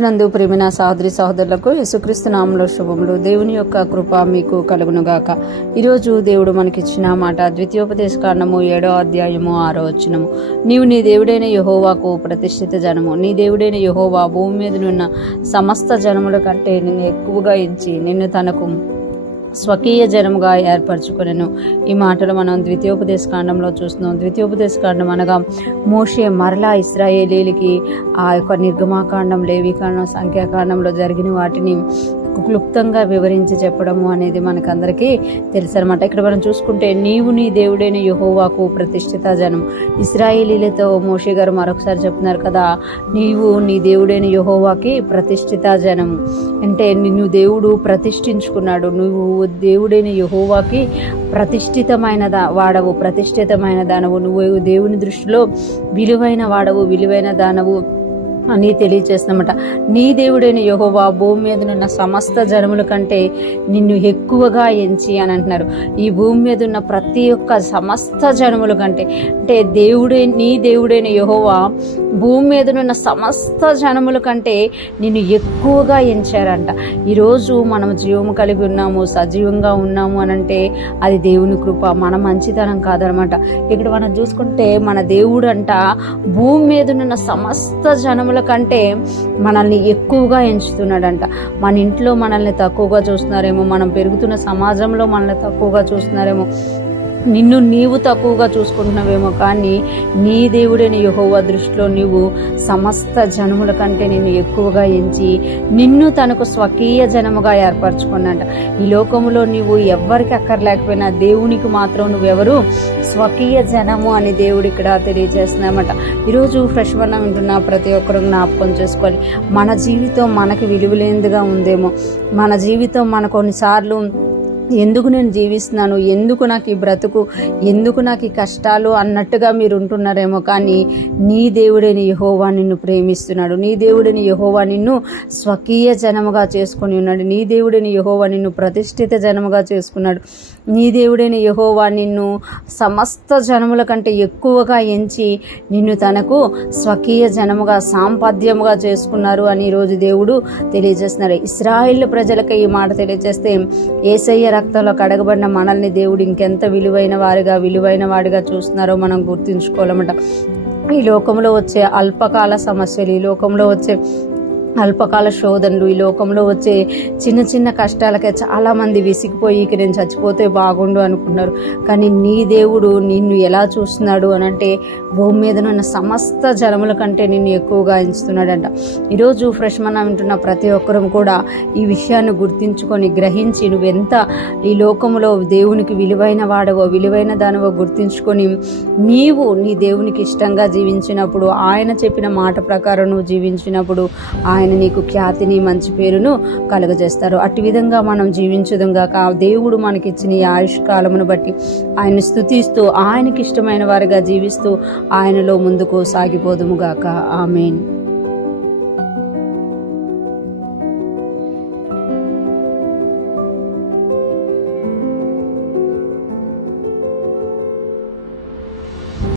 క్రీస్తునందు ప్రేమిన సహోదరి సహోదరులకు యేసుక్రీస్తు నామములో శుభములు. దేవుని యొక్క కృప మీకు కలుగునుగాక. ఈరోజు దేవుడు మనకిచ్చిన మాట ద్వితీయోపదేశకాండము 7వ అధ్యాయము 6వ వచనము. నీవు నీ దేవుడైన యెహోవాకు ప్రతిష్ఠిత జనము. నీ దేవుడైన యెహోవా భూమి మీదనున్న సమస్త జనముల కంటే నిన్ను ఎక్కువగా ఎంచి నిన్ను తనకు స్వకీయ జనముగా ఏర్పరచుకొనెను. ఈ మాటలు మనం ద్వితీయోపదేశకాండంలో చూస్తున్నాం. ద్వితీయోపదేశకాండం అనగా మోషే మరలా ఇశ్రాయేలీలకి ఆ యొక్క నిర్గమాకాండం, లేవీకాండం, సంఖ్యాకాండంలో జరిగిన వాటిని క్లుప్తంగా వివరించి చెప్పడము అనేది మనకందరికీ తెలుసు అనమాట. ఇక్కడ మనం చూసుకుంటే నీవు నీ దేవుడైన యెహోవాకు ప్రతిష్ఠిత జనం. ఇశ్రాయేలీలతో మోషే గారు మరొకసారి చెప్తున్నారు కదా, నీవు నీ దేవుడైన యెహోవాకి ప్రతిష్ఠిత జనం అంటే నిన్ను దేవుడు ప్రతిష్ఠించుకున్నాడు. నువ్వు దేవుడైన యెహోవాకి ప్రతిష్ఠితమైన వాడవు, ప్రతిష్ఠితమైన దానవు. నువ్వు దేవుని దృష్టిలో విలువైన వాడవు, విలువైన దానవు అని తెలియచేస్తున్నమాట. నీ దేవుడైన యెహోవా భూమి మీద ఉన్న సమస్త జనముల కంటే నిన్ను ఎక్కువగా ఎంచి అని అంటున్నారు. ఈ భూమి మీద ఉన్న ప్రతి ఒక్క సమస్త జనముల కంటే అంటే నీ దేవుడైన యెహోవా భూమి మీద ఉన్న సమస్త జనముల కంటే నిన్ను ఎక్కువగా ఎంచారంట. ఈరోజు మనం జీవము కలిగి ఉన్నాము, సజీవంగా ఉన్నాము అని అంటే అది దేవుని కృప, మన మంచితనం కాదనమాట. ఇక్కడ మనం చూసుకుంటే మన దేవుడు అంట భూమి మీద ఉన్న సమస్త జనముల కంటే మనల్ని ఎక్కువగా ఎంచుతున్నాడంట. మన ఇంట్లో మనల్ని తక్కువగా చూస్తున్నారేమో, మనం పెరుగుతున్న సమాజంలో మనల్ని తక్కువగా చూస్తున్నారేమో, నిన్ను నీవు తక్కువగా చూసుకుంటున్నావేమో, కానీ నీ దేవుడైన యెహోవా దృష్టిలో నీవు సమస్త జనముల కంటే నిన్ను ఎక్కువగా ఎంచి నిన్ను తనకు స్వకీయ జనముగా ఏర్పరచుకున్నాడంట. ఈ లోకములో నీవు ఎవ్వరికి అక్కర్లేకపోయినా దేవునికి మాత్రం నువ్వెవరు స్వకీయ జనము అని దేవుడు ఇక్కడ తెలియజేస్తున్నామట. ఈరోజు ఫ్రెష్ వన్ వింటున్న ప్రతి ఒక్కరు జ్ఞాపకం చేసుకోవాలి, మన జీవితం మనకి విలువలేనిదిగా ఉందేమో, మన జీవితం మన కొన్నిసార్లు ఎందుకు నేను జీవిస్తున్నాను, ఎందుకు నాకు ఈ బ్రతుకు, ఎందుకు నాకు ఈ కష్టాలు అన్నట్టుగా మీరు ఉంటున్నారేమో, కానీ నీ దేవుడైన యెహోవా నిన్ను ప్రేమిస్తున్నాడు. నీ దేవుడైన యెహోవా నిన్ను స్వకీయ జనముగా చేసుకుని ఉన్నాడు. నీ దేవుడైన యెహోవా నిన్ను ప్రతిష్ఠిత జనముగా చేసుకున్నాడు. నీ దేవుడైన యెహోవా నిన్ను సమస్త జనముల కంటే ఎక్కువగా ఎంచి నిన్ను తనకు స్వకీయ జనముగా, సాంపద్యముగా చేసుకున్నారు అని ఈరోజు దేవుడు తెలియజేస్తున్నారు. ఇశ్రాయేలు ప్రజలకి ఈ మాట తెలియజేస్తే యేసయ్య రక్తంలో కడగబడిన మనల్ని దేవుడు ఇంకెంత విలువైన వాడిగా చూస్తున్నారో మనం గుర్తుంచుకోవాలన్నమాట. ఈ లోకంలో వచ్చే అల్పకాల సమస్యలు, ఈ లోకంలో వచ్చే అల్పకాల శోధనలు, ఈ లోకంలో వచ్చే చిన్న చిన్న కష్టాలకే చాలామంది విసిగిపోయి ఇక నేను చచ్చిపోతే బాగుండు అనుకున్నారు. కానీ నీ దేవుడు నిన్ను ఎలా చూస్తున్నాడు అని అంటే భూమి మీద ఉన్న సమస్త జనముల కంటే నిన్ను ఎక్కువగా ఎంచుతున్నాడంట. ఈరోజు ఫ్రెష్ మన్నా వింటున్న ప్రతి ఒక్కరం కూడా ఈ విషయాన్ని గుర్తించుకొని గ్రహించి నువ్వెంత ఈ లోకంలో దేవునికి విలువైన వాడవో, విలువైన దానివో గుర్తించుకొని నీవు నీ దేవునికి ఇష్టంగా జీవించినప్పుడు, ఆయన చెప్పిన మాట ప్రకారం నువ్వు జీవించినప్పుడు ఆయన నీకు ఖ్యాతిని, మంచి పేరును కలుగజేస్తారు. అటు విధంగా మనం జీవించుదుగాక. దేవుడు మనకిచ్చిన ఈ ఆయుష్కాలమును బట్టి ఆయన స్తుతిస్తూ ఆయనకి ఇష్టమైన వారిగా జీవిస్తూ ఆయనలో ముందుకు సాగిపోదుముగాక. ఆమేన్.